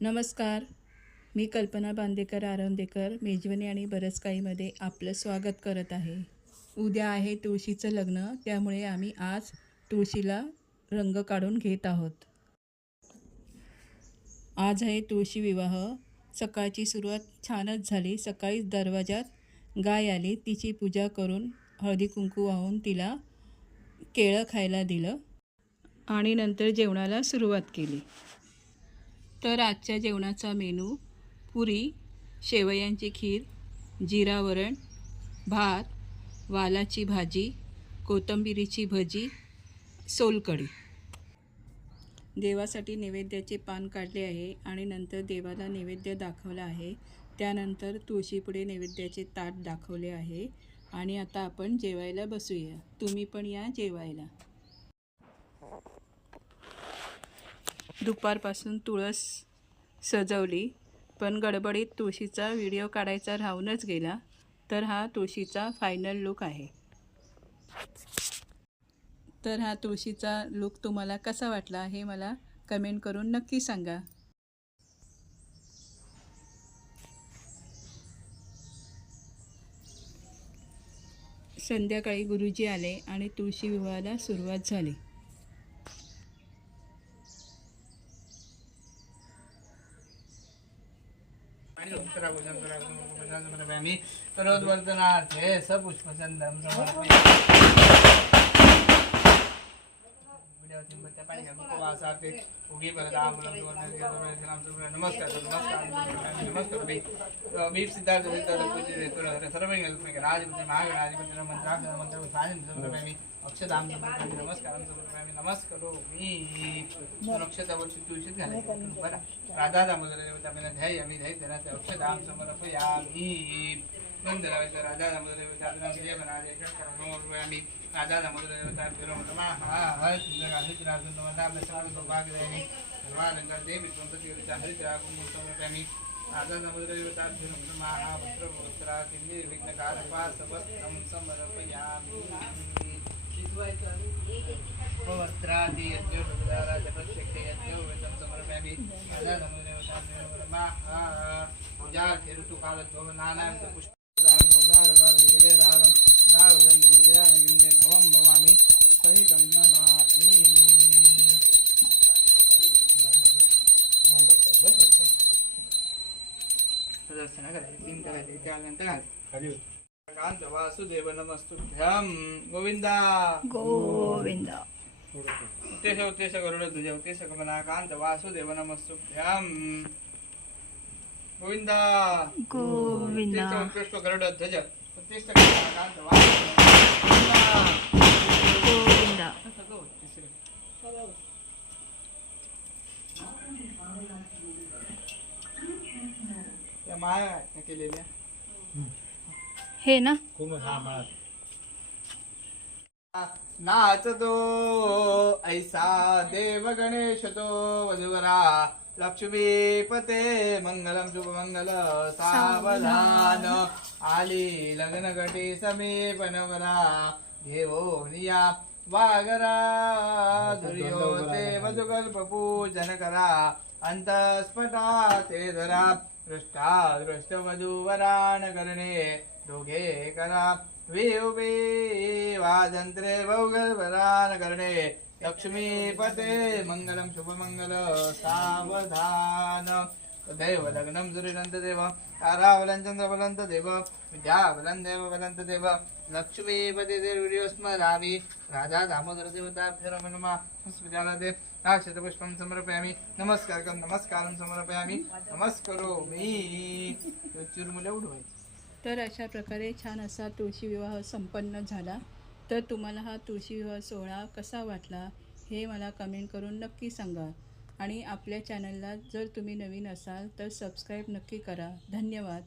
नमस्कार. मी कल्पना बांदेकर आरंदेकर मेजवनी आणि बरंच काहीमध्ये आपलं स्वागत करत आहे. उद्या आहे तुळशीचं लग्न त्यामुळे आम्ही आज तुळशीला रंग काढून घेत आहोत. आज आहे तुळशी विवाह. सकाळची सुरुवात छानच झाली. सकाळीच दरवाजात गाय आली. तिची पूजा करून हळदी कुंकू वाहून तिला केळं खायला दिलं आणि नंतर जेवणाला सुरुवात केली. तर आजच्या जेवणाचा मेनू पुरी शेवयांची खीर जिरा वरण भात वालाची भाजी कोथिंबिरीची भजी सोलकढी देवासाठी नैवेद्याचे पान काढले आहे आणि नंतर देवाला नैवेद्य दाखवला आहे. त्यानंतर तुळशीपुढे नैवेद्याचे ताट दाखवले आहे. आणि आता आपण जेवायला बसूया. तुम्ही पण या जेवायला. दुपारपासून तुळस सजवली पण गडबडीत तुळशीचा व्हिडिओ काढायचा राहूनच गेला तर हा तुळशीचा फायनल लुक आहे. तर हा तुळशीचा लुक तुम्हाला कसा वाटला हे मला कमेंट करून नक्की सांगा. संध्याकाळी गुरुजी आले आणि तुळशी विवाहाला सुरुवात झाली. करोद्वर्धनार्थे स पुष्पचंदम समर्पयामि उपवासार्थे उगी परदामूलं सुवर्णं नमस्कार नमस्कार नमस्कार मी सिद्धार्थ सिद्धार्थ पूजिते तुला सर्वज्ञ मंत्र साजन मी अक्षतावर तुळशीत घालायची बरं राधा दामोदर देवता ध्याय आम्ही ध्याय देण्याचे अक्षदां समर्पयामि मी राधा दामोदर देवता अभिराम जय बनाले समर्पयामि राधा दामोदर देवता अभिराम नमः हर सुंदर हरिचराजन नमः नमः सौभाग्यदायिनी सर्वालंकार देवी संपत्ती देवता हरिचरागुण समर्पयामि राधा दामोदर देवता अभिराम नमः वस्त्र वस्त्रा प्रदर्शन करायचे तीन करायचे त्यानंतर कांत वासुदेव नमस्तुभ्यं. गोविंदा. गोविंद. उद्देश उद्देश गरुड ध्वज उद्देश कमला कांत वासुदेव नमस्तुभ्यं. गोविंदा. गोविंद. उत्कृष्ट गरुड ध्वज उद्देश कमला कांत वासुदेव गोविंद त्या माया केलेल्या. हे ना? नाचतो ऐसा देव गणेश तो वधुवरा. लक्ष्मीपते मंगलम शुभ मंगल सावधान. आली लग्न गटी समीप नवरा. घेऊनिया वागरा. दुर्योते वधुकल्प पूजन करा. अंतस्फटा ते धरा. दृष्टा दृष्ट करणे दोघे करा. वे उभे वाजंत्रे बहुगर्भरान करणे लक्ष्मीपते मंगलम शुभमंगल सावधान. दैव लग्न सूर्यनंत देव तारावलं चंद्रबलंत देव विद्याबलं देव बलंत देव लक्ष्मीपती देव स्मरामि राधा दामोदर देवताभ्यो नमः स्मृत्यालते समर्पयामि नमस्कारकं नमस्कारं समर्पयामि नमस्करोमि। चुरमुले उडवायचे. तर अशा प्रकारे छान असा तुळशी विवाह संपन्न झाला. तर तुम्हाला हा तुळशी विवाह सोहळा कसा वाटला हे मला कमेंट करून नक्की सांगा. आणि आपल्या चॅनलला जर तुम्ही नवीन असाल तर सबस्क्राईब नक्की करा. धन्यवाद.